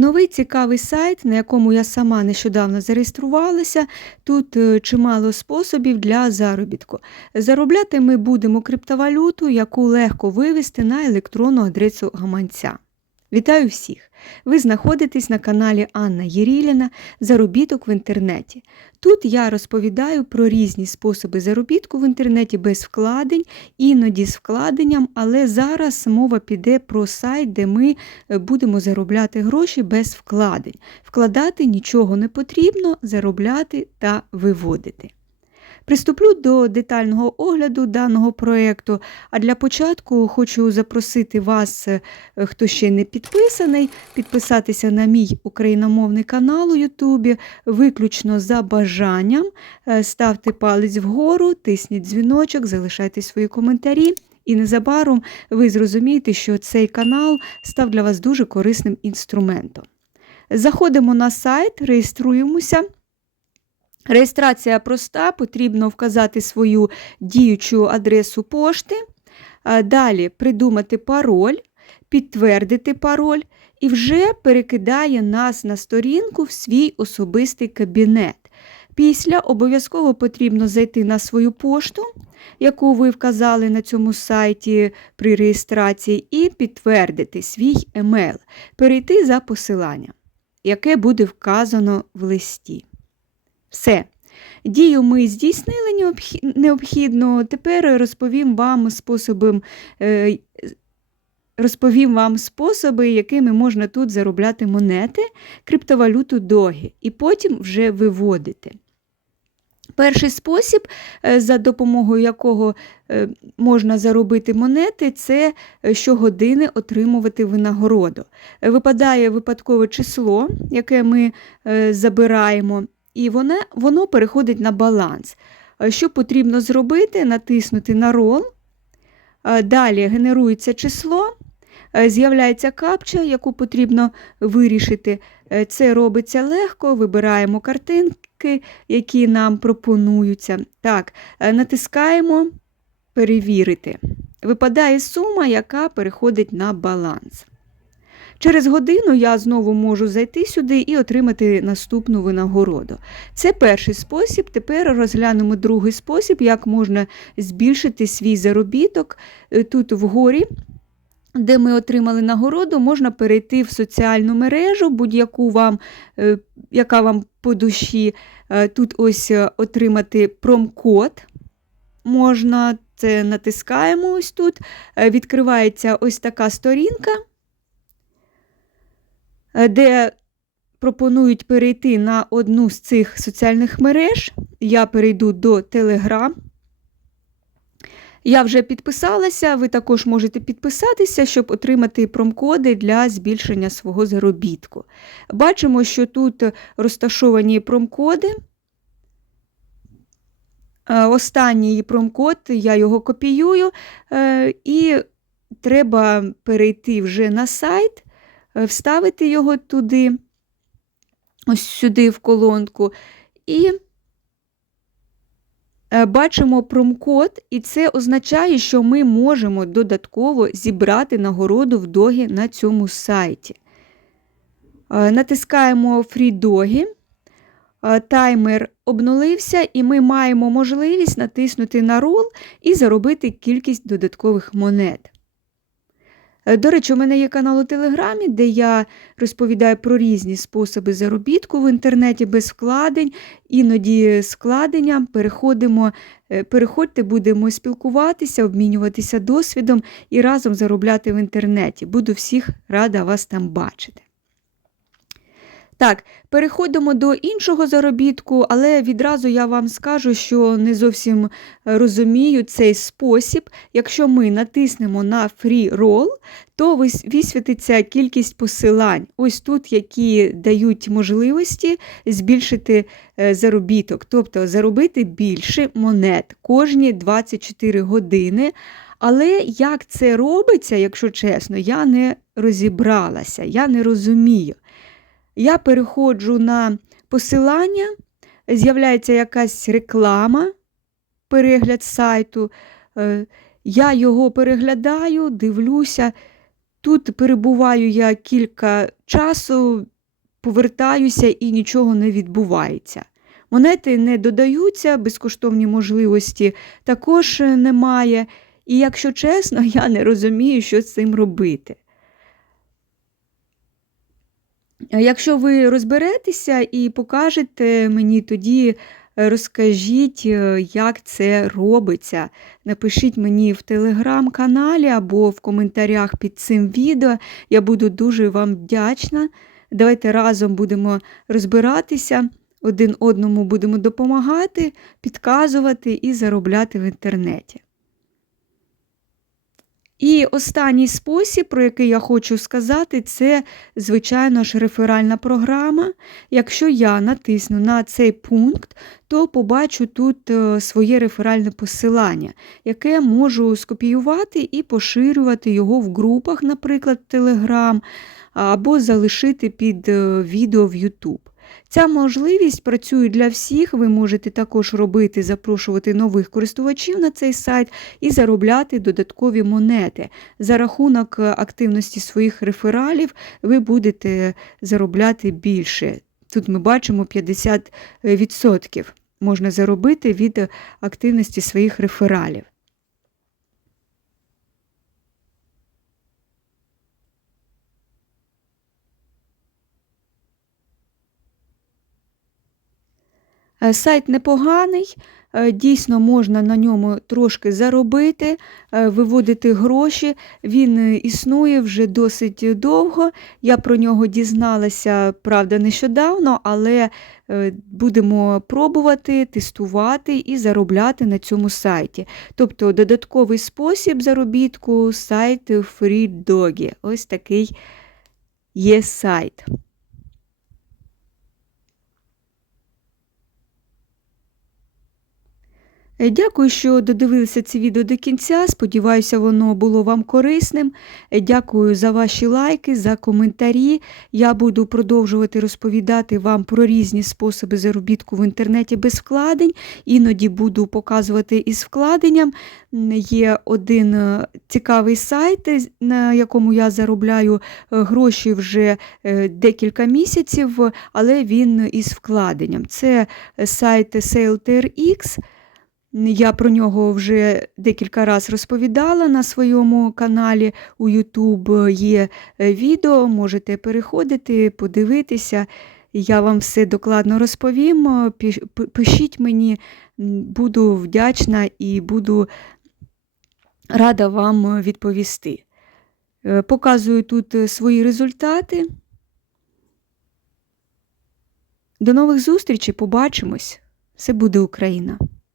Новий цікавий сайт, на якому я сама нещодавно зареєструвалася. Тут е, чимало способів для заробітку. Заробляти ми будемо криптовалюту, яку легко вивести на електронну адресу гаманця. Вітаю всіх! Ви знаходитесь на каналі Анна Єріліна Заробіток в інтернеті. Тут я розповідаю про різні способи заробітку в інтернеті без вкладень, іноді з вкладенням, але зараз мова піде про сайт, де ми е, будемо заробляти гроші без вкладень. Вкладати нічого не потрібно, заробляти та виводити. Приступлю до детального огляду даного проєкту, а для початку хочу запросити вас, е, хто ще не підписаний, підписатися на мій україномовний канал у Ютубі, виключно за бажанням. Е, Ставте палець вгору, тисніть дзвіночок, залишайте свої коментарі. І незабаром ви зрозумієте, що цей канал став для вас дуже корисним інструментом. Заходимо на сайт, реєструємося. Реєстрація проста, потрібно вказати свою діючу адресу пошти, далі придумати пароль, підтвердити пароль і вже перекидає нас на сторінку в свій особистий кабінет. Після обов'язково потрібно зайти на свою пошту, яку ви вказали на цьому сайті при реєстрації, і підтвердити свій емейл, перейти за посиланням, яке буде вказано в листі. Все. Дію ми здійснили необхідно. Тепер розповім вам способом, е, розповім вам способи, якими можна тут заробляти монети, криптовалюту догі, і потім вже виводити. Перший спосіб, е, за допомогою якого е, можна заробити монети, це щогодини отримувати винагороду. Випадає випадкове число, яке ми забираємо і воно, воно переходить на баланс. Що потрібно зробити? Натиснути на рол. Далі генерується число, з'являється капча, яку потрібно вирішити. Це робиться легко, вибираємо картинки, які нам пропонуються. Так, Натискаємо перевірити. Випадає сума, яка переходить на баланс. Через годину я знову можу зайти сюди і отримати наступну винагороду. Це перший спосіб. Тепер розглянемо другий спосіб, як можна збільшити свій заробіток. Е, тут вгорі, де ми отримали нагороду, можна перейти в соціальну мережу, будь-яку вам, е, яка вам по душі. Е, тут ось отримати промкод. Можна це натискаємо ось тут. Відкривається ось така сторінка. Е, де пропонують перейти на одну з цих соціальних мереж. Я перейду до Telegram. Я вже підписалася, ви також можете підписатися, щоб отримати промкоди для збільшення свого заробітку. Бачимо, що тут розташовані промкоди. Е, останній промкод, я його копіюю, е, і треба перейти вже на сайт. Е, вставити його туди, ось сюди в колонку, і е, бачимо промкод, і це означає, що ми можемо додатково зібрати нагороду в догі на цьому сайті. Е, натискаємо FreeDogi. Таймер обнулився, і ми маємо можливість натиснути на рол і заробити кількість додаткових монет. Е, до речі, у мене є канал у Телеграмі, де я розповідаю про різні способи заробітку в інтернеті без вкладень, іноді складенням переходимо, е, переходьте, будемо спілкуватися, обмінюватися досвідом і разом заробляти в інтернеті. Буду всіх рада вас там бачити. Так, переходимо до іншого заробітку, але відразу я вам скажу, що не зовсім е, розумію цей спосіб. Якщо ми натиснемо на Free Roll, то висвітиться кількість посилань. Ось тут, які дають можливості збільшити е, заробіток, тобто заробити більше монет кожні 24 години. Але як це робиться, якщо чесно, я не розібралася, я не розумію. Я переходжу на посилання, з'являється якась реклама, перегляд сайту. Е, я його переглядаю, дивлюся. Тут перебуваю я кілька часу, повертаюся і нічого не відбувається. Монети не додаються, безкоштовні можливості також е, немає. І, якщо чесно, я не розумію, що з цим робити. Якщо ви розберетеся і покажете мені, тоді розкажіть, е, як це робиться. Напишіть мені в телеграм-каналі або в коментарях під цим відео. Я буду дуже вам вдячна. Давайте разом будемо розбиратися, один одному будемо допомагати, підказувати і заробляти в інтернеті. І останній спосіб, про який я хочу сказати, це, звичайно ж, реферальна програма. Якщо я натисну на цей пункт, то побачу тут е, своє реферальне посилання, яке можу скопіювати і поширювати його в групах, наприклад, Telegram, або залишити під е, відео в YouTube. Ця можливість працює для всіх. Ви можете також робити, запрошувати нових користувачів на цей сайт і заробляти додаткові монети. За рахунок е, активності своїх рефералів ви будете заробляти більше. Тут ми бачимо 50% можна заробити від активності своїх рефералів. Сайт непоганий, е, дійсно можна на ньому трошки заробити, е, виводити гроші. Він існує вже досить довго. Я про нього дізналася, правда, нещодавно, але будемо пробувати, тестувати і заробляти на цьому сайті. Тобто додатковий спосіб заробітку сайт FreeDoggy. Ось такий є сайт. Дякую, що додивилися це відео до кінця. Сподіваюся, воно було вам корисним. Е, дякую за ваші лайки, за коментарі. Я буду продовжувати розповідати вам про різні способи заробітку в інтернеті без вкладень. Іноді буду показувати із вкладенням. Є один е, цікавий сайт, на якому я заробляю гроші вже декілька місяців, але він із вкладенням. Це сайт SailTRX. Я про нього вже декілька разів розповідала на своєму каналі у YouTube є е, відео, можете переходити, подивитися. Я вам все докладно розповім. Пишіть мені, буду вдячна і буду рада вам відповісти. Е, показую тут е, свої результати. До нових зустрічей, побачимось! Все буде Україна!